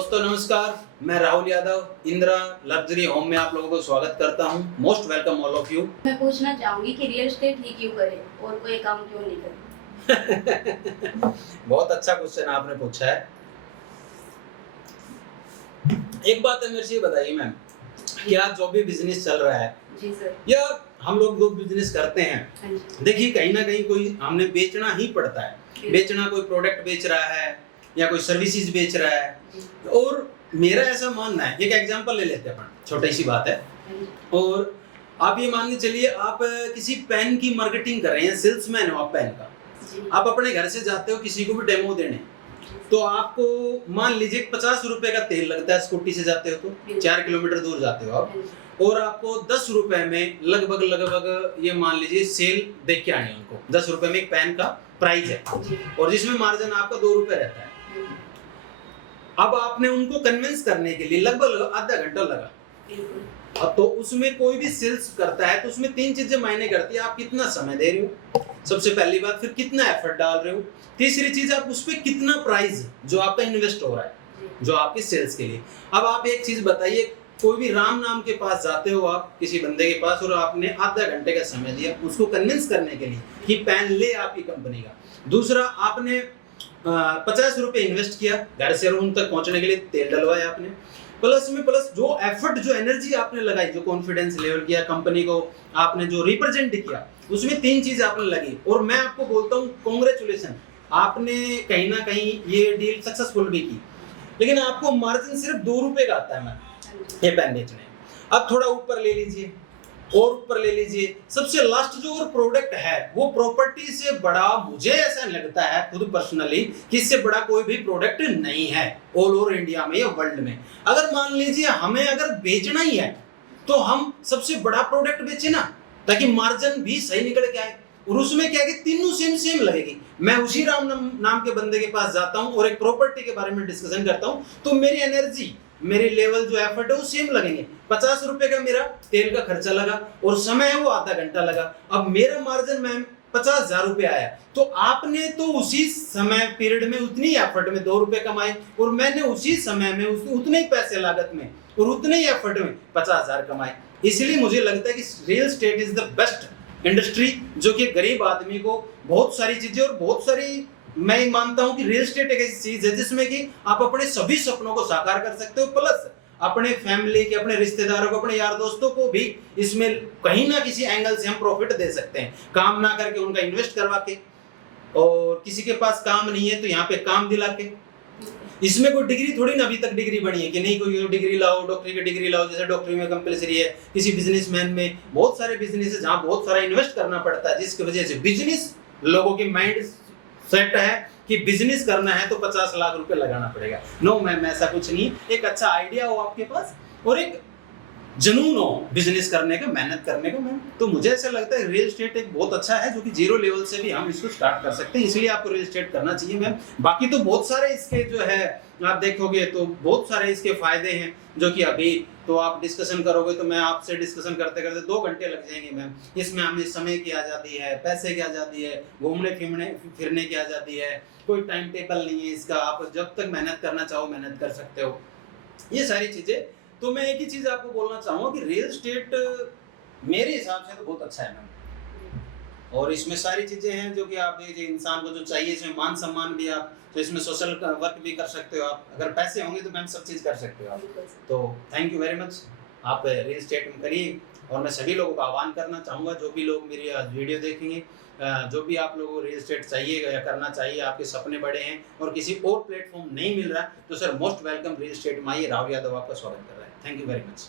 दोस्तों नमस्कार, मैं राहुल यादव इंदिरा लग्जरी होम में आप लोगों को स्वागत करता हूं। Most welcome all of you. मैं पूछना चाहूंगी कि रियल एस्टेट ही क्यों करें और कोई काम क्यों नहीं करें। बहुत अच्छा क्वेश्चन आपने पूछा है। एक बात है मेरे से बताइए मैम, क्या जो भी बिजनेस चल रहा है जी सर। या हम लोग बिजनेस करते हैं, हाँ जी। देखिए कहीं ना कहीं कोई हमने बेचना ही पड़ता है। बेचना, कोई प्रोडक्ट बेच रहा है या कोई सर्विसेज बेच रहा है। और मेरा ऐसा मानना है, एक एग्जांपल ले लेते हैं अपन, छोटी सी बात है। और आप ये मान के चलिए, आप किसी पेन की मार्केटिंग कर रहे हैं, सेल्समैन हो आप पेन का। आप अपने घर से जाते हो किसी को भी डेमो देने, तो आपको मान लीजिए 50 रुपए का तेल लगता है। स्कूटी से जाते हो तो 4 किलोमीटर दूर जाते हो आप, और आपको 10 रुपए में लगभग ये मान लीजिए सेल देख के आनी है उनको। 10 रुपए में एक पेन का प्राइस है और जिसमें मार्जिन आपका 2 रुपए रहता है। अब आपने उनको कन्विंस करने के लिए लगभग आधा घंटा लगा। अब तो उसमें कोई भी सेल्स करता है तो उसमें 3 चीजें मायने करती है। आप कितना समय दे रहे हो, सबसे पहली बात, फिर कितना एफर्ट डाल रहे हो, तीसरी चीज आप उस पर कितना प्राइस जो आपका इन्वेस्ट हो रहा है जो आपके सेल्स के लिए। अब आप एक चीज बताइए, कोई भी राम नाम के पास जाते हो आप किसी बंदे के पास, और आपने आधा घंटे का समय दिया उसको कन्विंस करने के लिए कि पेन ले आपकी कंपनी का। दूसरा, आपने 50 रुपए इन्वेस्ट किया, घर से रूम तक पहुंचने के लिए तेल डलवाया आपने, प्लस में प्लस जो एफर्ट, जो एनर्जी आपने लगाई, जो कॉन्फिडेंस लेवल किया कंपनी को, आपने जो रिप्रेजेंट किया, उसमें 3 चीज आपने लगी। और मैं आपको बोलता हूँ कांग्रेचुलेशन, आपने कहीं ना कहीं ये डील सक्सेसफुल भी की। लेकिन आपको मार्जिन सिर्फ 2 रुपए का आता है मैम ये पेन बेचने। अब थोड़ा ऊपर ले लीजिए और ऊपर ले लीजिए, सबसे लास्ट जो और प्रोडक्ट है वो प्रॉपर्टी से बड़ा मुझे ऐसा लगता है खुद पर्सनली कि इससे बड़ा कोई भी प्रोडक्ट नहीं है ऑल ओवर इंडिया में या वर्ल्ड में। अगर मान लीजिए हमें अगर बेचना ही है तो हम सबसे बड़ा प्रोडक्ट बेचे ना, ताकि मार्जिन भी सही निकल के आए। और उसमें क्या है कि तीनों सेम लगेगी। मैं उसी राम नाम के बंदे के पास जाता हूँ और एक प्रॉपर्टी के बारे में डिस्कशन करता हूँ, तो मेरी एनर्जी, मेरी लेवल जो एफर्ट है वो सेम लगेंगे। 50 रुपए का मेरा तेल का खर्चा लगा और समय है वो आधा घंटा लगा। अब मेरा मार्जिन मैम 50,000 रुपए आया, तो आपने तो उसी समय पीरियड में उतनी एफर्ट में 2 रुपए कमाए, और मैंने उसी समय में उतने ही पैसे लागत में और उतने ही एफर्ट में 50,000 कमाए। इसलिए मुझे लगता है कि real estate is the best industry, जो कि गरीब आदमी को बहुत सारी चीजें और बहुत सारी, मैं मानता हूं कि रियल एस्टेट एक ऐसी चीज है जिसमें कि आप अपने सभी सपनों को साकार कर सकते हो, प्लस अपने फैमिली के, अपने रिश्तेदारों को, अपने यार दोस्तों को भी इसमें कहीं ना किसी एंगल से हम प्रॉफिट दे सकते हैं। काम ना करके उनका इन्वेस्ट करवा के, और किसी के पास काम नहीं है तो यहाँ पे काम दिला के। इसमें कोई डिग्री थोड़ी ना अभी तक डिग्री बनी है कि नहीं, कोई डिग्री लाओ, डॉक्टरी की डिग्री लाओ, जैसे डॉक्टरी में कंपलसरी है। किसी बिजनेसमैन में बहुत सारे बिजनेस है जहाँ बहुत सारा इन्वेस्ट करना पड़ता है, जिसकी वजह से बिजनेस लोगों की माइंड सेट है कि बिजनेस करना है तो 50 लाख रुपए लगाना पड़ेगा। नो मैम, ऐसा कुछ नहीं। एक अच्छा आइडिया हो आपके पास और एक जुनून हो बिजनेस करने का, मेहनत करने का मैम, तो मुझे ऐसा लगता है रियल एस्टेट एक बहुत अच्छा है, जो कि 0 लेवल से भी हम इसको स्टार्ट कर सकते हैं। इसलिए आपको रियल एस्टेट करना चाहिए मैम। बाकी तो बहुत सारे इसके जो है आप देखोगे तो बहुत सारे इसके फायदे हैं, जो कि अभी तो आप डिस्कशन करोगे तो मैं आपसे डिस्कशन करते करते 2 घंटे लग जाएंगे मैम। इसमें हमें समय की आज़ादी है, पैसे की आज़ादी है, घूमने फिरने की आज़ादी है, कोई टाइम टेबल नहीं है इसका। आप जब तक मेहनत करना चाहो मेहनत कर सकते हो, ये सारी चीज़ें। तो मैं एक ही चीज़ आपको बोलना चाहूँगा कि रियल एस्टेट मेरे हिसाब से तो बहुत अच्छा है मैम। और इसमें सारी चीज़ें हैं जो कि आप देखिए, इंसान को जो चाहिए, इसमें मान सम्मान भी, आप तो इसमें सोशल वर्क भी कर सकते हो आप। अगर पैसे होंगे तो मैम सब चीज़ कर सकते हो आप। तो थैंक यू वेरी मच, आप रियल एस्टेट में करिए। और मैं सभी लोगों का आह्वान करना चाहूँगा, जो भी लोग मेरी वीडियो देखेंगे, जो भी आप लोगों को रियल एस्टेट चाहिए या करना चाहिए, आपके सपने बड़े हैं और किसी और प्लेटफॉर्म नहीं मिल रहा, तो sir most welcome real estate में आइए। राहुल यादव आपका स्वागत कर रहा है। Thank you very much.